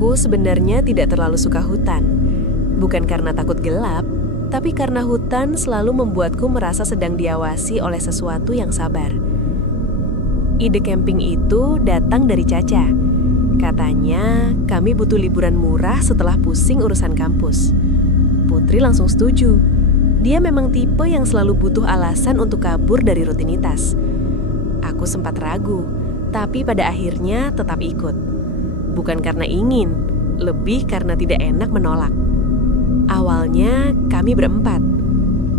Aku sebenarnya tidak terlalu suka hutan. Bukan karena takut gelap, tapi karena hutan selalu membuatku merasa sedang diawasi oleh sesuatu yang sabar. Ide camping itu datang dari Caca. Katanya, kami butuh liburan murah setelah pusing urusan kampus. Putri langsung setuju. Dia memang tipe yang selalu butuh alasan untuk kabur dari rutinitas. Aku sempat ragu, tapi pada akhirnya tetap ikut. Bukan karena ingin, lebih karena tidak enak menolak. Awalnya kami berempat,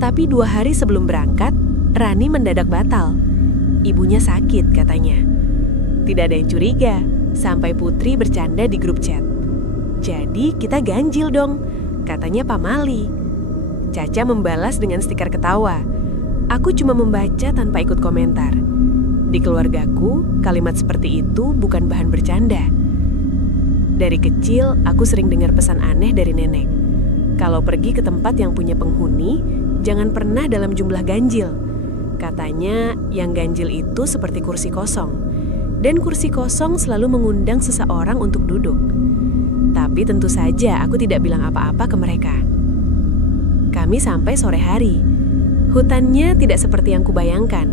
tapi 2 hari sebelum berangkat, Rani mendadak batal. Ibunya sakit katanya. Tidak ada yang curiga, sampai Putri bercanda di grup chat. Jadi kita ganjil dong, katanya pamali. Caca membalas dengan stiker ketawa. Aku cuma membaca tanpa ikut komentar. Di keluargaku, kalimat seperti itu bukan bahan bercanda. Dari kecil, aku sering dengar pesan aneh dari nenek. Kalau pergi ke tempat yang punya penghuni, jangan pernah dalam jumlah ganjil. Katanya, yang ganjil itu seperti kursi kosong. Dan kursi kosong selalu mengundang seseorang untuk duduk. Tapi tentu saja aku tidak bilang apa-apa ke mereka. Kami sampai sore hari. Hutannya tidak seperti yang kubayangkan.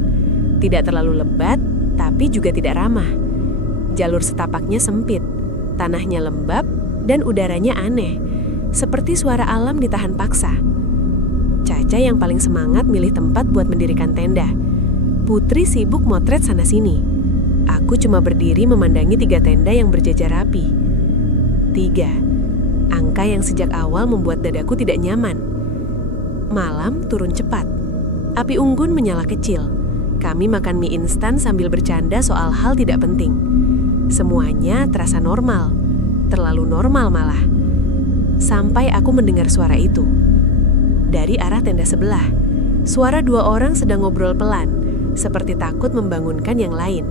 Tidak terlalu lebat, tapi juga tidak ramah. Jalur setapaknya sempit, tanahnya lembab, dan udaranya aneh. Seperti suara alam ditahan paksa. Caca yang paling semangat milih tempat buat mendirikan tenda. Putri sibuk motret sana-sini. Aku cuma berdiri memandangi 3 tenda yang berjajar rapi. 3. Angka yang sejak awal membuat dadaku tidak nyaman. Malam turun cepat. Api unggun menyala kecil. Kami makan mie instan sambil bercanda soal hal tidak penting. Semuanya terasa normal. Terlalu normal malah. Sampai aku mendengar suara itu. Dari arah tenda sebelah. Suara 2 orang sedang ngobrol pelan, seperti takut membangunkan yang lain.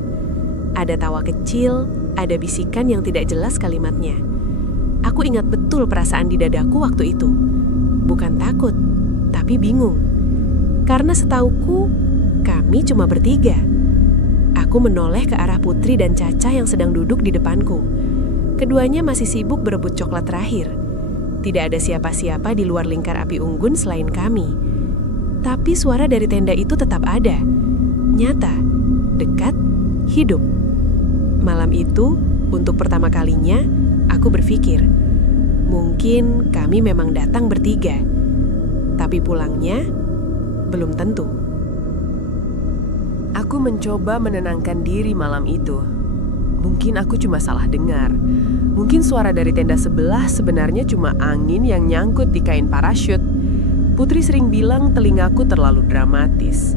Ada tawa kecil, ada bisikan yang tidak jelas kalimatnya. Aku ingat betul perasaan di dadaku waktu itu. Bukan takut, tapi bingung. Karena setauku, kami cuma bertiga. Aku menoleh ke arah Putri dan Caca yang sedang duduk di depanku. Keduanya masih sibuk berebut coklat terakhir. Tidak ada siapa-siapa di luar lingkar api unggun selain kami. Tapi suara dari tenda itu tetap ada. Nyata, dekat, hidup. Malam itu, untuk pertama kalinya, aku berpikir, mungkin kami memang datang bertiga. Tapi pulangnya, belum tentu. Aku mencoba menenangkan diri malam itu. Mungkin aku cuma salah dengar. Mungkin suara dari tenda sebelah sebenarnya cuma angin yang nyangkut di kain parasut. Putri sering bilang telingaku terlalu dramatis.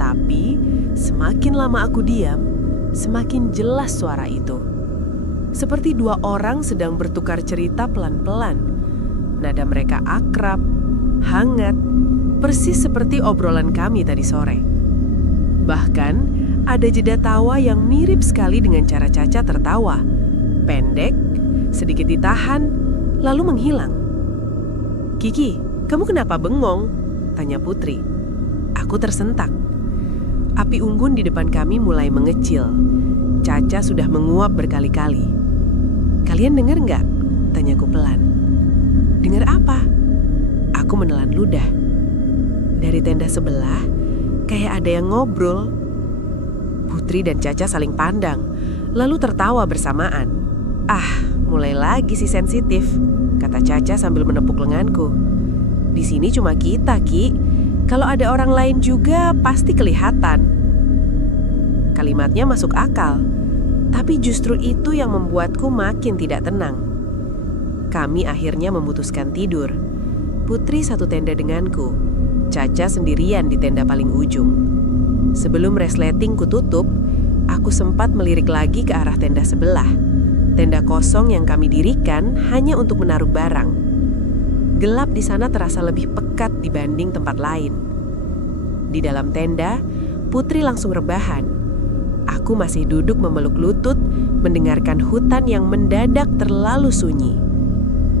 Tapi, semakin lama aku diam, semakin jelas suara itu. Seperti 2 orang sedang bertukar cerita pelan-pelan. Nada mereka akrab, hangat, persis seperti obrolan kami tadi sore. Bahkan, ada jeda tawa yang mirip sekali dengan cara Caca tertawa. Pendek, sedikit ditahan, lalu menghilang. "Kiki, kamu kenapa bengong?" tanya Putri. Aku tersentak. Api unggun di depan kami mulai mengecil. Caca sudah menguap berkali-kali. "Kalian dengar nggak?" tanyaku pelan. "Dengar apa?" Aku menelan ludah. Dari tenda sebelah, kayak ada yang ngobrol. Putri dan Caca saling pandang, lalu tertawa bersamaan. "Ah, mulai lagi si sensitif," kata Caca sambil menepuk lenganku. "Di sini cuma kita, Ki. Kalau ada orang lain juga pasti kelihatan." Kalimatnya masuk akal, tapi justru itu yang membuatku makin tidak tenang. Kami akhirnya memutuskan tidur. Putri satu tenda denganku, Caca sendirian di tenda paling ujung. Sebelum resleting kututup, aku sempat melirik lagi ke arah tenda sebelah. Tenda kosong yang kami dirikan hanya untuk menaruh barang. Gelap di sana terasa lebih pekat dibanding tempat lain. Di dalam tenda, Putri langsung rebahan. Aku masih duduk memeluk lutut, mendengarkan hutan yang mendadak terlalu sunyi.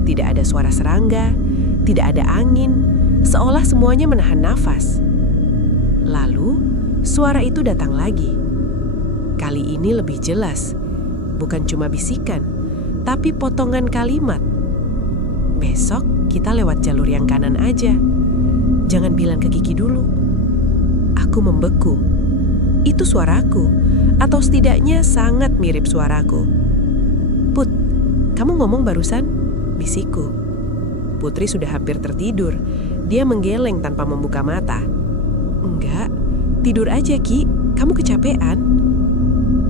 Tidak ada suara serangga, tidak ada angin, seolah semuanya menahan nafas. Lalu, suara itu datang lagi. Kali ini lebih jelas, bukan cuma bisikan, tapi potongan kalimat. Besok kita lewat jalur yang kanan aja. Jangan bilang ke Kiki dulu. Aku membeku. Itu suaraku, atau setidaknya sangat mirip suaraku. Put, kamu ngomong barusan? Bisikku. Putri sudah hampir tertidur. Dia menggeleng tanpa membuka mata. Enggak, tidur aja Ki, kamu kecapean.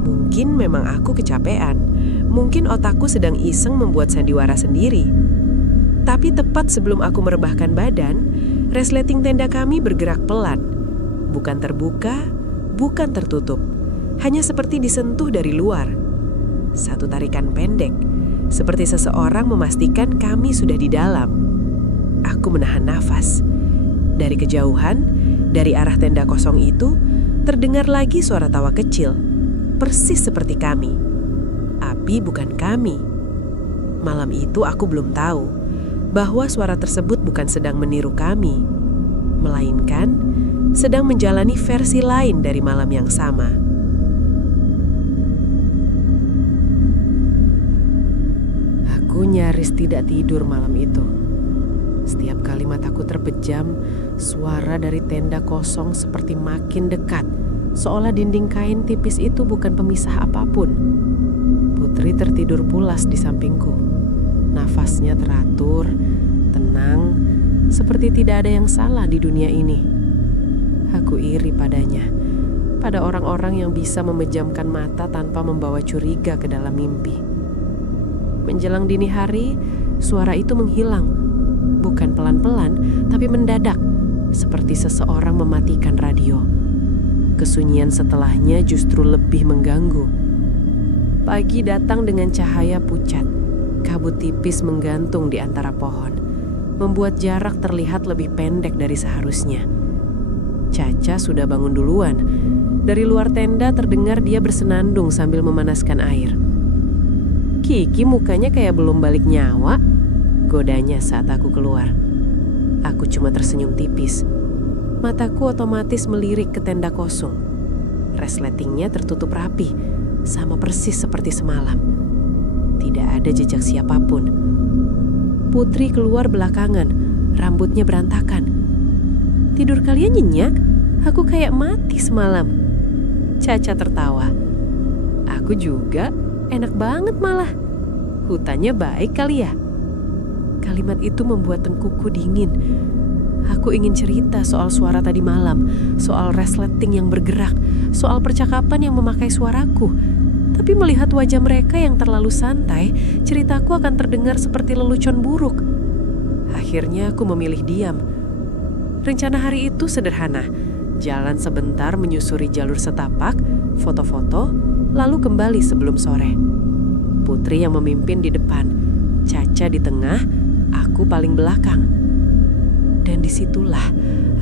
Mungkin memang aku kecapean. Mungkin otakku sedang iseng membuat sandiwara sendiri. Tapi tepat sebelum aku merebahkan badan, resleting tenda kami bergerak pelan. Bukan terbuka, bukan tertutup. Hanya seperti disentuh dari luar. Satu tarikan pendek, seperti seseorang memastikan kami sudah di dalam. Aku menahan nafas. Dari kejauhan, dari arah tenda kosong itu, terdengar lagi suara tawa kecil. Persis seperti kami. Tapi bukan kami. Malam itu aku belum tahu bahwa suara tersebut bukan sedang meniru kami, melainkan sedang menjalani versi lain dari malam yang sama. Aku nyaris tidak tidur malam itu. Setiap kali mataku terpejam, suara dari tenda kosong seperti makin dekat, seolah dinding kain tipis itu bukan pemisah apapun. Putri tertidur pulas di sampingku. Nafasnya teratur, tenang, seperti tidak ada yang salah di dunia ini. Aku iri padanya, pada orang-orang yang bisa memejamkan mata tanpa membawa curiga ke dalam mimpi. Menjelang dini hari, suara itu menghilang. Bukan pelan-pelan, tapi mendadak, seperti seseorang mematikan radio. Kesunyian setelahnya justru lebih mengganggu. Pagi datang dengan cahaya pucat. Kabut tipis menggantung di antara pohon, membuat jarak terlihat lebih pendek dari seharusnya. Caca sudah bangun duluan. Dari luar tenda terdengar dia bersenandung sambil memanaskan air. Kiki mukanya kayak belum balik nyawa, godanya saat aku keluar. Aku cuma tersenyum tipis. Mataku otomatis melirik ke tenda kosong. Resletingnya tertutup rapi, sama persis seperti semalam. Tidak ada jejak siapapun. Putri keluar belakangan, rambutnya berantakan. Tidur kalian nyenyak? Aku kayak mati semalam. Caca tertawa. Aku juga, enak banget malah. Hutannya baik kali ya. Kalimat itu membuat tengkuku dingin. Aku ingin cerita soal suara tadi malam, soal resleting yang bergerak, soal percakapan yang memakai suaraku. Tapi melihat wajah mereka yang terlalu santai, ceritaku akan terdengar seperti lelucon buruk. Akhirnya aku memilih diam. Rencana hari itu sederhana. Jalan sebentar menyusuri jalur setapak, foto-foto, lalu kembali sebelum sore. Putri yang memimpin di depan, Caca di tengah, aku paling belakang. Dan disitulah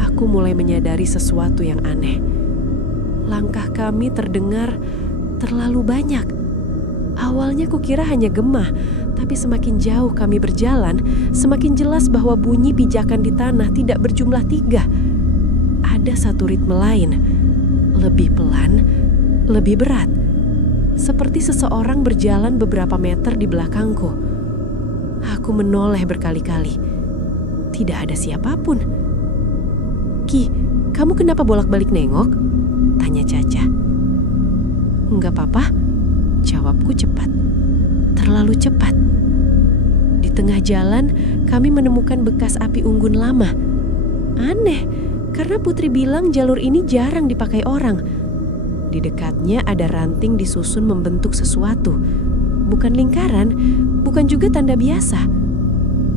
aku mulai menyadari sesuatu yang aneh. Langkah kami terdengar terlalu banyak. Awalnya kukira hanya gemah, tapi semakin jauh kami berjalan, semakin jelas bahwa bunyi pijakan di tanah tidak berjumlah 3. Ada satu ritme lain, lebih pelan, lebih berat. Seperti seseorang berjalan beberapa meter di belakangku. Aku menoleh berkali-kali. Tidak ada siapapun. Ki, kamu kenapa bolak-balik nengok? Tanya Caca. Enggak apa-apa, jawabku cepat. Terlalu cepat. Di tengah jalan, kami menemukan bekas api unggun lama. Aneh, karena Putri bilang jalur ini jarang dipakai orang. Di dekatnya ada ranting disusun membentuk sesuatu. Bukan lingkaran, bukan juga tanda biasa.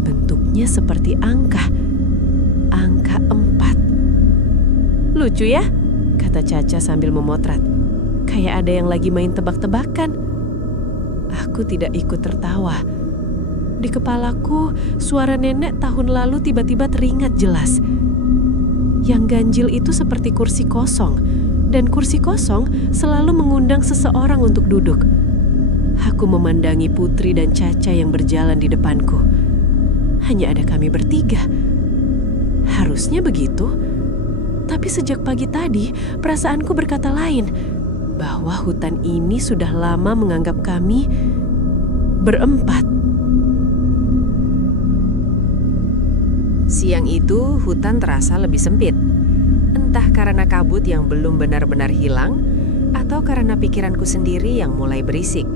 Bentuknya seperti angka. Angka 4. Lucu ya, kata Caca sambil memotret. Kayak ada yang lagi main tebak-tebakan. Aku tidak ikut tertawa. Di kepalaku, suara nenek tahun lalu tiba-tiba teringat jelas. Yang ganjil itu seperti kursi kosong, dan kursi kosong selalu mengundang seseorang untuk duduk. Aku memandangi Putri dan Caca yang berjalan di depanku. Hanya ada kami bertiga. Harusnya begitu. Tapi sejak pagi tadi, perasaanku berkata lain. Bahwa hutan ini sudah lama menganggap kami berempat. Siang itu hutan terasa lebih sempit. Entah karena kabut yang belum benar-benar hilang, atau karena pikiranku sendiri yang mulai berisik.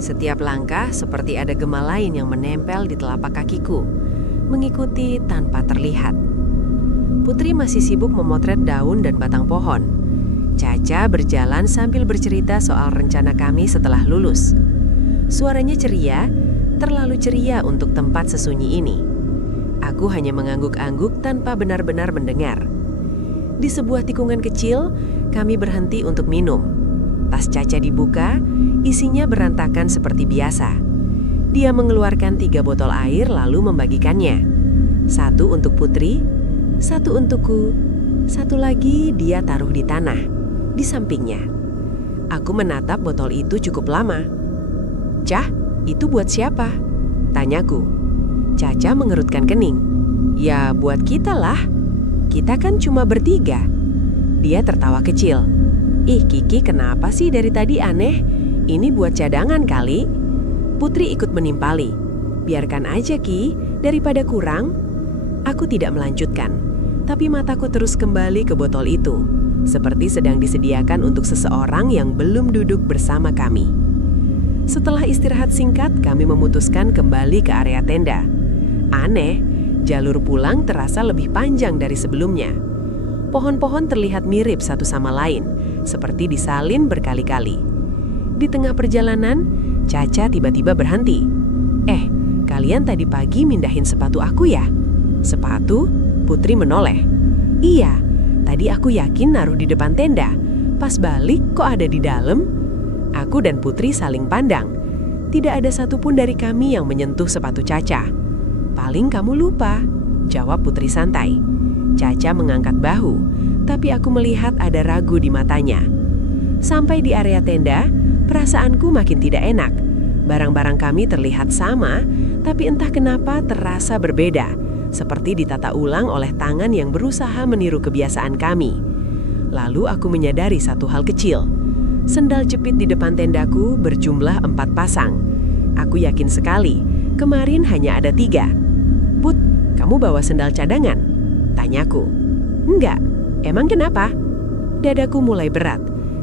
Setiap langkah seperti ada gema lain yang menempel di telapak kakiku, mengikuti tanpa terlihat. Putri masih sibuk memotret daun dan batang pohon. Caca berjalan sambil bercerita soal rencana kami setelah lulus. Suaranya ceria, terlalu ceria untuk tempat sesunyi ini. Aku hanya mengangguk-angguk tanpa benar-benar mendengar. Di sebuah tikungan kecil, kami berhenti untuk minum. Tas Caca dibuka, isinya berantakan seperti biasa. Dia mengeluarkan 3 botol air lalu membagikannya. 1 untuk Putri, 1 untukku, 1 lagi dia taruh di tanah, di sampingnya. Aku menatap botol itu cukup lama. "Cah, itu buat siapa?" tanyaku. Caca mengerutkan kening. "Ya buat kita lah. Kita kan cuma bertiga." Dia tertawa kecil. "Ih Kiki, kenapa sih dari tadi aneh? Ini buat cadangan kali." Putri ikut menimpali. "Biarkan aja Ki, daripada kurang." Aku tidak melanjutkan, tapi mataku terus kembali ke botol itu, seperti sedang disediakan untuk seseorang yang belum duduk bersama kami. Setelah istirahat singkat, kami memutuskan kembali ke area tenda. Aneh, jalur pulang terasa lebih panjang dari sebelumnya. Pohon-pohon terlihat mirip satu sama lain, seperti disalin berkali-kali. Di tengah perjalanan, Caca tiba-tiba berhenti. Kalian tadi pagi mindahin sepatu aku ya?" "Sepatu?" Putri menoleh. "Iya, tadi aku yakin naruh di depan tenda. Pas balik kok ada di dalam?" Aku dan Putri saling pandang. Tidak ada satupun dari kami yang menyentuh sepatu Caca. "Paling kamu lupa," jawab Putri santai. Caca mengangkat bahu, tapi aku melihat ada ragu di matanya. Sampai di area tenda, perasaanku makin tidak enak. Barang-barang kami terlihat sama, tapi entah kenapa terasa berbeda, seperti ditata ulang oleh tangan yang berusaha meniru kebiasaan kami. Lalu aku menyadari satu hal kecil. Sendal jepit di depan tendaku berjumlah 4 pasang. Aku yakin sekali, kemarin hanya ada 3. "Put, kamu bawa sendal cadangan?" tanyaku. "Enggak, emang kenapa?" Dadaku mulai berat.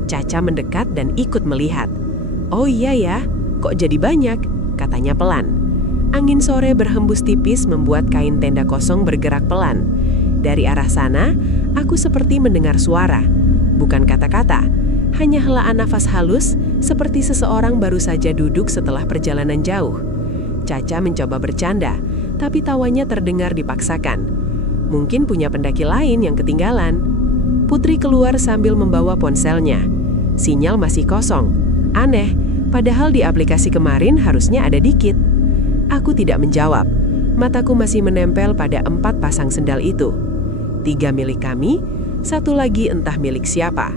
Caca mendekat dan ikut melihat. "Oh iya ya, kok jadi banyak?" katanya pelan. Angin sore berhembus tipis membuat kain tenda kosong bergerak pelan. Dari arah sana, aku seperti mendengar suara. Bukan kata-kata, hanya helaan nafas halus seperti seseorang baru saja duduk setelah perjalanan jauh. Caca mencoba bercanda, tapi tawanya terdengar dipaksakan. Mungkin punya pendaki lain yang ketinggalan. Putri keluar sambil membawa ponselnya. Sinyal masih kosong. Aneh, padahal di aplikasi kemarin harusnya ada dikit. Aku tidak menjawab. Mataku masih menempel pada 4 pasang sendal itu. 3 milik kami, 1 lagi entah milik siapa.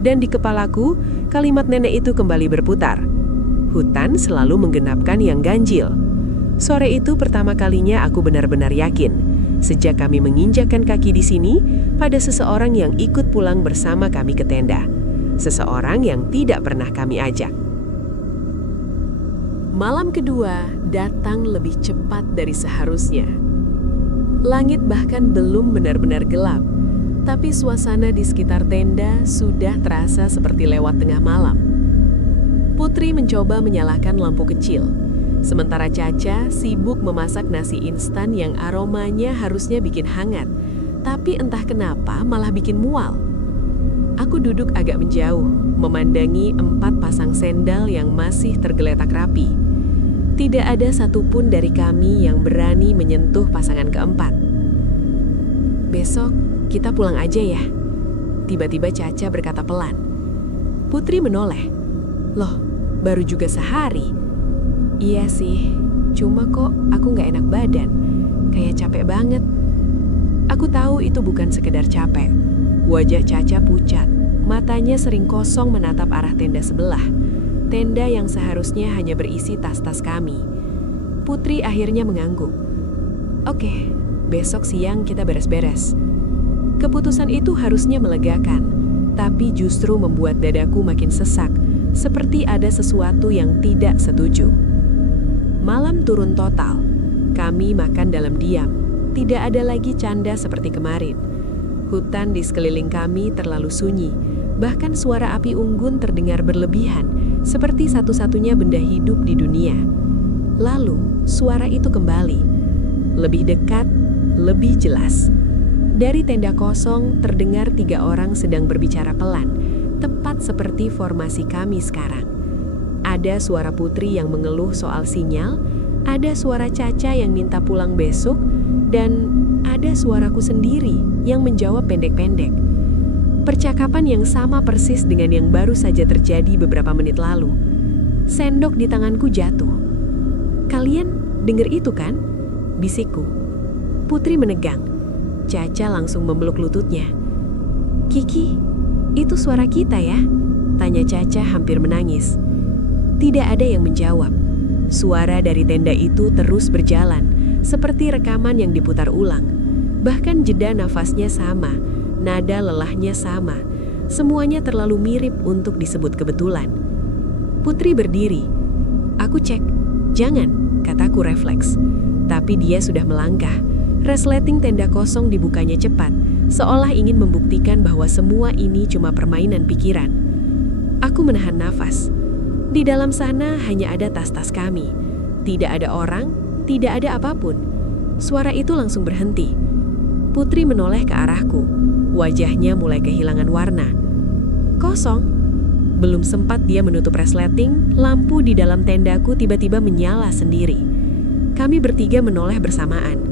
Dan di kepalaku, kalimat nenek itu kembali berputar. Hutan selalu menggenapkan yang ganjil. Sore itu pertama kalinya aku benar-benar yakin. Sejak kami menginjakkan kaki di sini, pada seseorang yang ikut pulang bersama kami ke tenda. Seseorang yang tidak pernah kami ajak. Malam kedua datang lebih cepat dari seharusnya. Langit bahkan belum benar-benar gelap, tapi suasana di sekitar tenda sudah terasa seperti lewat tengah malam. Putri mencoba menyalakan lampu kecil, sementara Caca sibuk memasak nasi instan yang aromanya harusnya bikin hangat, tapi entah kenapa malah bikin mual. Aku duduk agak menjauh, memandangi 4 pasang sendal yang masih tergeletak rapi. Tidak ada satupun dari kami yang berani menyentuh pasangan keempat. "Besok kita pulang aja ya," tiba-tiba Caca berkata pelan. Putri menoleh. "Loh, baru juga sehari." "Iya sih, cuma kok aku nggak enak badan, kayak capek banget." Aku tahu itu bukan sekedar capek. Wajah Caca pucat, matanya sering kosong menatap arah tenda sebelah. Tenda yang seharusnya hanya berisi tas-tas kami. Putri akhirnya mengangguk. "Oke, besok siang kita beres-beres." Keputusan itu harusnya melegakan, tapi justru membuat dadaku makin sesak, seperti ada sesuatu yang tidak setuju. Malam turun total. Kami makan dalam diam. Tidak ada lagi canda seperti kemarin. Hutan di sekeliling kami terlalu sunyi. Bahkan suara api unggun terdengar berlebihan, seperti satu-satunya benda hidup di dunia. Lalu, suara itu kembali. Lebih dekat, lebih jelas. Dari tenda kosong terdengar 3 orang sedang berbicara pelan, tepat seperti formasi kami sekarang. Ada suara Putri yang mengeluh soal sinyal, ada suara Caca yang minta pulang besok, dan ada suaraku sendiri yang menjawab pendek-pendek. Percakapan yang sama persis dengan yang baru saja terjadi beberapa menit lalu. Sendok di tanganku jatuh. "Kalian dengar itu kan?" bisikku. Putri menegang. Caca langsung memeluk lututnya. "Kiki, itu suara kita ya?" tanya Caca hampir menangis. Tidak ada yang menjawab. Suara dari tenda itu terus berjalan, seperti rekaman yang diputar ulang. Bahkan jeda nafasnya sama, nada lelahnya sama. Semuanya terlalu mirip untuk disebut kebetulan. Putri berdiri. Aku cek. "Jangan," kataku refleks. Tapi dia sudah melangkah. Resleting tenda kosong dibukanya cepat, seolah ingin membuktikan bahwa semua ini cuma permainan pikiran. Aku menahan nafas. Di dalam sana hanya ada tas-tas kami. Tidak ada orang, tidak ada apapun. Suara itu langsung berhenti. Putri menoleh ke arahku. Wajahnya mulai kehilangan warna. Kosong. Belum sempat dia menutup resleting, lampu di dalam tendaku tiba-tiba menyala sendiri. Kami bertiga menoleh bersamaan.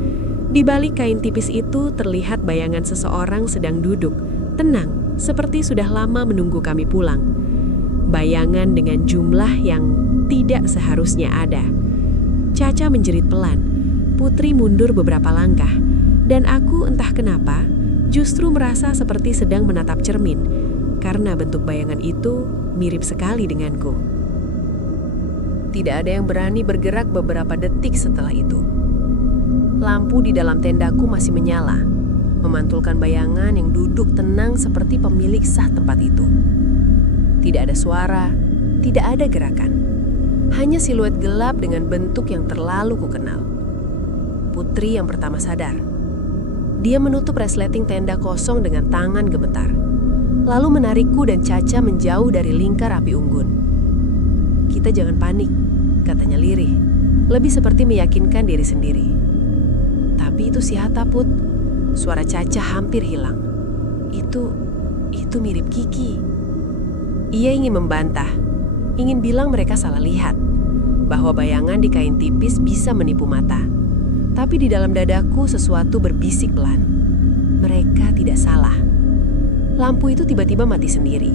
Di balik kain tipis itu terlihat bayangan seseorang sedang duduk, tenang, seperti sudah lama menunggu kami pulang. Bayangan dengan jumlah yang tidak seharusnya ada. Caca menjerit pelan. Putri mundur beberapa langkah. Dan aku entah kenapa, justru merasa seperti sedang menatap cermin, karena bentuk bayangan itu mirip sekali denganku. Tidak ada yang berani bergerak beberapa detik setelah itu. Lampu di dalam tendaku masih menyala, memantulkan bayangan yang duduk tenang seperti pemilik sah tempat itu. Tidak ada suara, tidak ada gerakan. Hanya siluet gelap dengan bentuk yang terlalu kukenal. Putri yang pertama sadar. Dia menutup resleting tenda kosong dengan tangan gemetar. Lalu menarikku dan Caca menjauh dari lingkar api unggun. "Kita jangan panik," katanya lirih. Lebih seperti meyakinkan diri sendiri. Tapi itu si Hatta, Put. Suara Caca hampir hilang. Itu mirip Kiki. Ia ingin membantah. Ingin bilang mereka salah lihat. Bahwa bayangan di kain tipis bisa menipu mata. Tapi di dalam dadaku sesuatu berbisik pelan. Mereka tidak salah. Lampu itu tiba-tiba mati sendiri.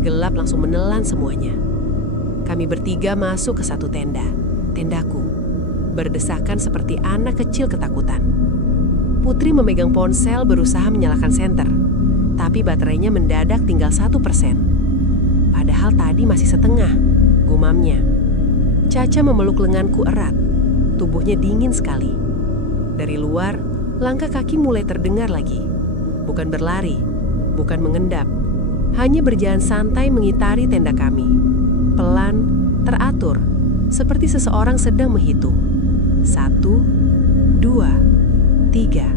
Gelap langsung menelan semuanya. Kami bertiga masuk ke satu tenda. Tendaku. Berdesakan seperti anak kecil ketakutan. Putri memegang ponsel berusaha menyalakan senter. Tapi baterainya mendadak tinggal 1%. Padahal tadi masih setengah, gumamnya. Caca memeluk lenganku erat. Tubuhnya dingin sekali. Dari luar, langkah kaki mulai terdengar lagi. Bukan berlari, bukan mengendap. Hanya berjalan santai mengitari tenda kami. Pelan, teratur, seperti seseorang sedang menghitung. 1, 2, 3.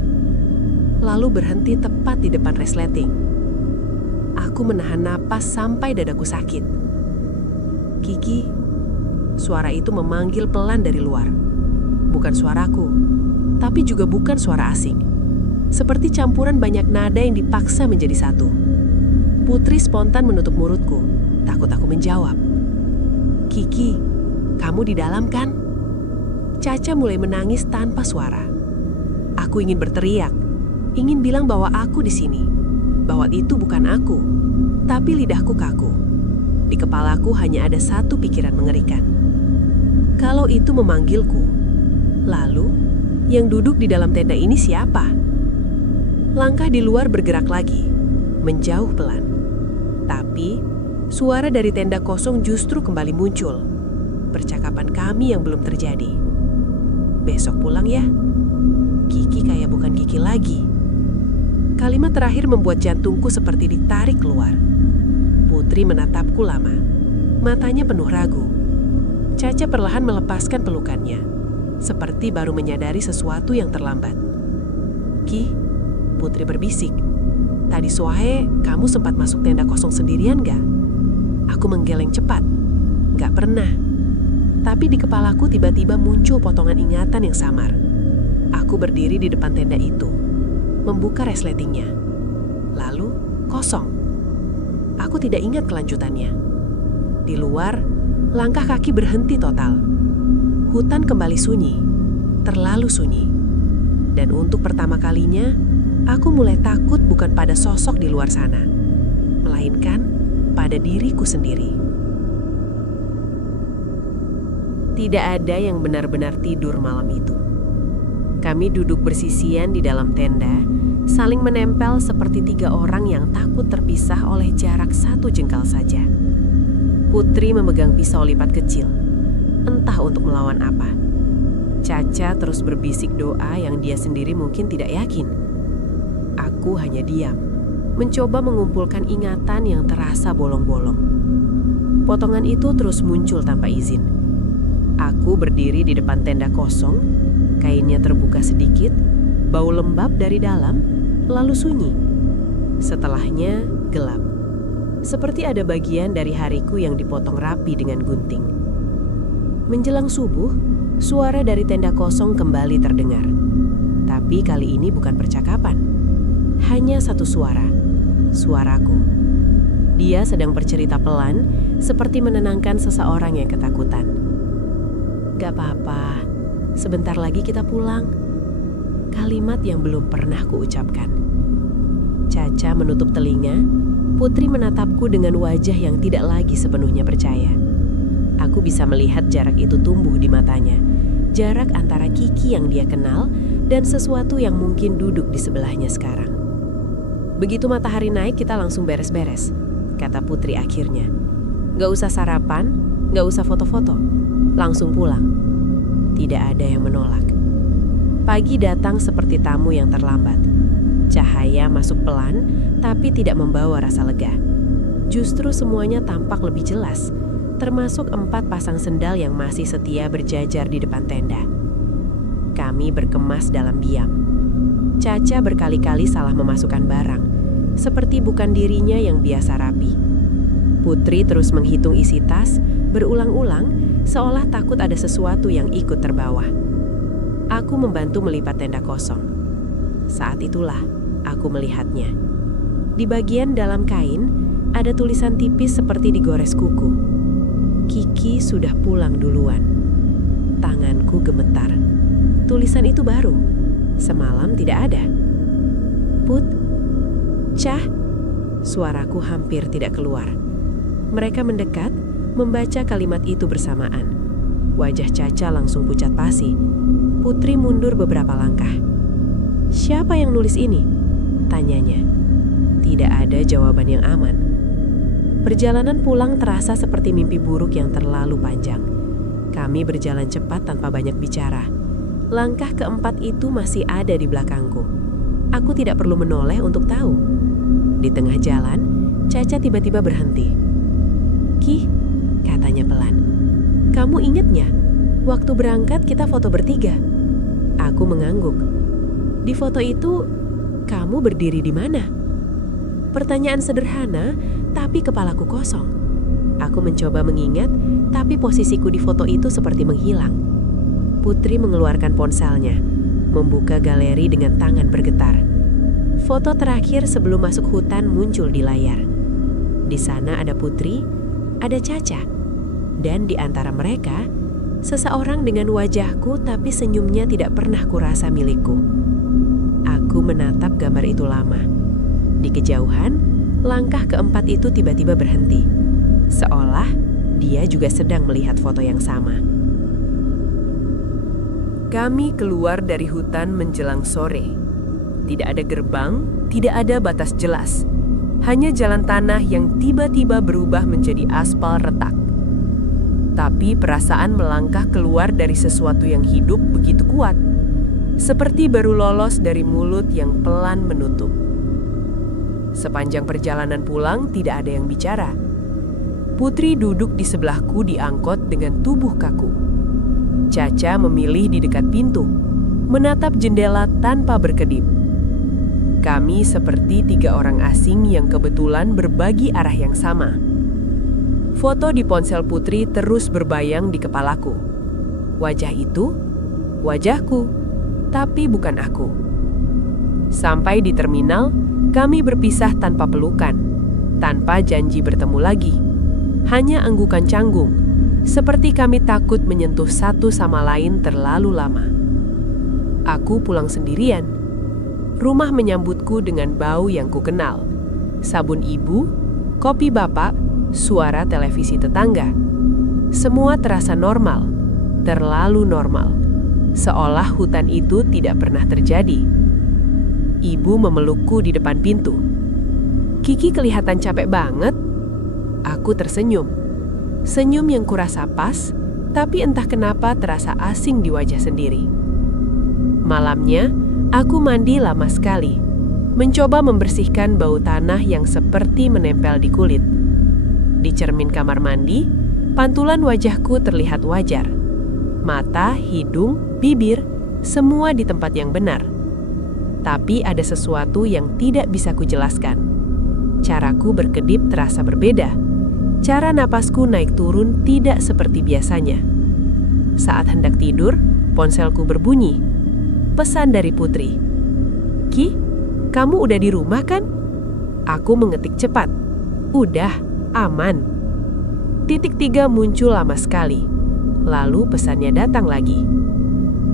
Lalu berhenti tepat di depan resleting. Aku menahan napas sampai dadaku sakit. "Kiki," suara itu memanggil pelan dari luar. Bukan suaraku, tapi juga bukan suara asing. Seperti campuran banyak nada yang dipaksa menjadi satu. Putri spontan menutup mulutku, takut aku menjawab. "Kiki, kamu di dalam kan?" Caca mulai menangis tanpa suara. Aku ingin berteriak, ingin bilang bahwa aku di sini, bahwa itu bukan aku, tapi lidahku kaku. Di kepalaku hanya ada satu pikiran mengerikan. Kalau itu memanggilku, lalu yang duduk di dalam tenda ini siapa? Langkah di luar bergerak lagi, menjauh pelan. Tapi suara dari tenda kosong justru kembali muncul. Percakapan kami yang belum terjadi. "Besok pulang ya. Kiki kayak bukan Kiki lagi." Kalimat terakhir membuat jantungku seperti ditarik keluar. Putri menatapku lama. Matanya penuh ragu. Caca perlahan melepaskan pelukannya, seperti baru menyadari sesuatu yang terlambat. "Ki," Putri berbisik, "tadi sore kamu sempat masuk tenda kosong sendirian gak?" Aku menggeleng cepat. "Gak pernah." Tapi di kepalaku tiba-tiba muncul potongan ingatan yang samar. Aku berdiri di depan tenda itu, membuka resletingnya. Lalu, kosong. Aku tidak ingat kelanjutannya. Di luar, langkah kaki berhenti total. Hutan kembali sunyi, terlalu sunyi. Dan untuk pertama kalinya, aku mulai takut bukan pada sosok di luar sana, melainkan pada diriku sendiri. Tidak ada yang benar-benar tidur malam itu. Kami duduk bersisian di dalam tenda, saling menempel seperti 3 orang yang takut terpisah oleh jarak 1 jengkal saja. Putri memegang pisau lipat kecil, entah untuk melawan apa. Caca terus berbisik doa yang dia sendiri mungkin tidak yakin. Aku hanya diam, mencoba mengumpulkan ingatan yang terasa bolong-bolong. Potongan itu terus muncul tanpa izin. Aku berdiri di depan tenda kosong, kainnya terbuka sedikit, bau lembab dari dalam, lalu sunyi. Setelahnya gelap. Seperti ada bagian dari hariku yang dipotong rapi dengan gunting. Menjelang subuh, suara dari tenda kosong kembali terdengar. Tapi kali ini bukan percakapan. Hanya satu suara, suaraku. Dia sedang bercerita pelan, seperti menenangkan seseorang yang ketakutan. "Gak apa-apa, sebentar lagi kita pulang." Kalimat yang belum pernah kuucapkan. Caca menutup telinga, Putri menatapku dengan wajah yang tidak lagi sepenuhnya percaya. Aku bisa melihat jarak itu tumbuh di matanya, jarak antara Kiki yang dia kenal dan sesuatu yang mungkin duduk di sebelahnya sekarang. "Begitu matahari naik kita langsung beres-beres," kata Putri akhirnya. "Gak usah sarapan, gak usah foto-foto. Langsung pulang." Tidak ada yang menolak. Pagi datang seperti tamu yang terlambat. Cahaya masuk pelan, tapi tidak membawa rasa lega. Justru semuanya tampak lebih jelas, termasuk 4 pasang sendal yang masih setia berjajar di depan tenda. Kami berkemas dalam diam. Caca berkali-kali salah memasukkan barang, seperti bukan dirinya yang biasa rapi. Putri terus menghitung isi tas, berulang-ulang, seolah takut ada sesuatu yang ikut terbawa. Aku membantu melipat tenda kosong. Saat itulah aku melihatnya. Di bagian dalam kain, ada tulisan tipis seperti digores kuku. "Kiki sudah pulang duluan." Tanganku gemetar. Tulisan itu baru. Semalam tidak ada. "Put, Cah," suaraku hampir tidak keluar. Mereka mendekat, membaca kalimat itu bersamaan. Wajah Caca langsung pucat pasi. Putri mundur beberapa langkah. "Siapa yang nulis ini?" tanyanya. Tidak ada jawaban yang aman. Perjalanan pulang terasa seperti mimpi buruk yang terlalu panjang. Kami berjalan cepat tanpa banyak bicara. Langkah keempat itu masih ada di belakangku. Aku tidak perlu menoleh untuk tahu. Di tengah jalan, Caca tiba-tiba berhenti. "Ki," katanya pelan, "kamu ingatnya? Waktu berangkat kita foto bertiga." Aku mengangguk. "Di foto itu, kamu berdiri di mana?" Pertanyaan sederhana, tapi kepalaku kosong. Aku mencoba mengingat, tapi posisiku di foto itu seperti menghilang. Putri mengeluarkan ponselnya, membuka galeri dengan tangan bergetar. Foto terakhir sebelum masuk hutan muncul di layar. Di sana ada Putri, ada Caca, dan di antara mereka, seseorang dengan wajahku tapi senyumnya tidak pernah kurasa milikku. Aku menatap gambar itu lama. Di kejauhan, langkah keempat itu tiba-tiba berhenti. Seolah dia juga sedang melihat foto yang sama. Kami keluar dari hutan menjelang sore. Tidak ada gerbang, tidak ada batas jelas. Hanya jalan tanah yang tiba-tiba berubah menjadi aspal retak. Tapi perasaan melangkah keluar dari sesuatu yang hidup begitu kuat. Seperti baru lolos dari mulut yang pelan menutup. Sepanjang perjalanan pulang tidak ada yang bicara. Putri duduk di sebelahku di angkot dengan tubuh kaku. Caca memilih di dekat pintu, menatap jendela tanpa berkedip. Kami seperti 3 orang asing yang kebetulan berbagi arah yang sama. Foto di ponsel Putri terus berbayang di kepalaku. Wajah itu, wajahku, tapi bukan aku. Sampai di terminal, kami berpisah tanpa pelukan, tanpa janji bertemu lagi. Hanya anggukan canggung, seperti kami takut menyentuh satu sama lain terlalu lama. Aku pulang sendirian. Rumah menyambutku dengan bau yang kukenal. Sabun ibu, kopi bapak, suara televisi tetangga. Semua terasa normal, terlalu normal. Seolah hutan itu tidak pernah terjadi. Ibu memelukku di depan pintu. "Kiki kelihatan capek banget." Aku tersenyum. Senyum yang kurasa pas, tapi entah kenapa terasa asing di wajah sendiri. Malamnya, aku mandi lama sekali, mencoba membersihkan bau tanah yang seperti menempel di kulit. Di cermin kamar mandi, pantulan wajahku terlihat wajar. Mata, hidung, bibir, semua di tempat yang benar. Tapi ada sesuatu yang tidak bisa kujelaskan. Caraku berkedip terasa berbeda. Cara napasku naik turun tidak seperti biasanya. Saat hendak tidur, ponselku berbunyi. Pesan dari Putri. "Ki, kamu udah di rumah kan?" Aku mengetik cepat. "Udah, aman." Titik 3 muncul lama sekali. Lalu pesannya datang lagi.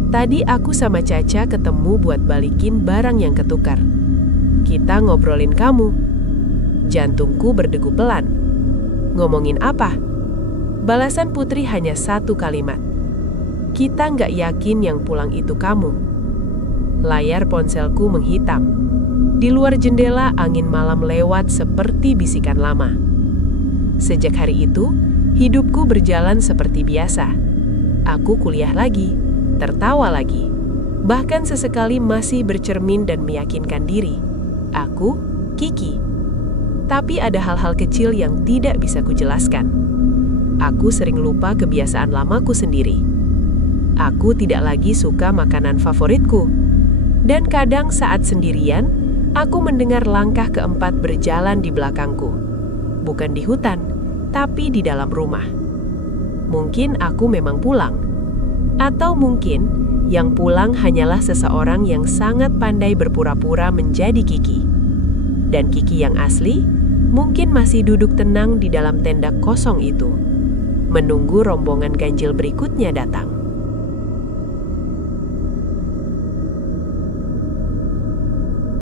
"Tadi aku sama Caca ketemu buat balikin barang yang ketukar. Kita ngobrolin kamu." Jantungku berdegup pelan. "Ngomongin apa?" Balasan Putri hanya satu kalimat. "Kita nggak yakin yang pulang itu kamu." Layar ponselku menghitam. Di luar jendela angin malam lewat seperti bisikan lama. Sejak hari itu, hidupku berjalan seperti biasa. Aku kuliah lagi, tertawa lagi. Bahkan sesekali masih bercermin dan meyakinkan diri. Aku, Kiki. Tapi ada hal-hal kecil yang tidak bisa kujelaskan. Aku sering lupa kebiasaan lamaku sendiri. Aku tidak lagi suka makanan favoritku. Dan kadang saat sendirian, aku mendengar langkah keempat berjalan di belakangku. Bukan di hutan, tapi di dalam rumah. Mungkin aku memang pulang. Atau mungkin yang pulang hanyalah seseorang yang sangat pandai berpura-pura menjadi Kiki. Dan Kiki yang asli mungkin masih duduk tenang di dalam tenda kosong itu, menunggu rombongan ganjil berikutnya datang.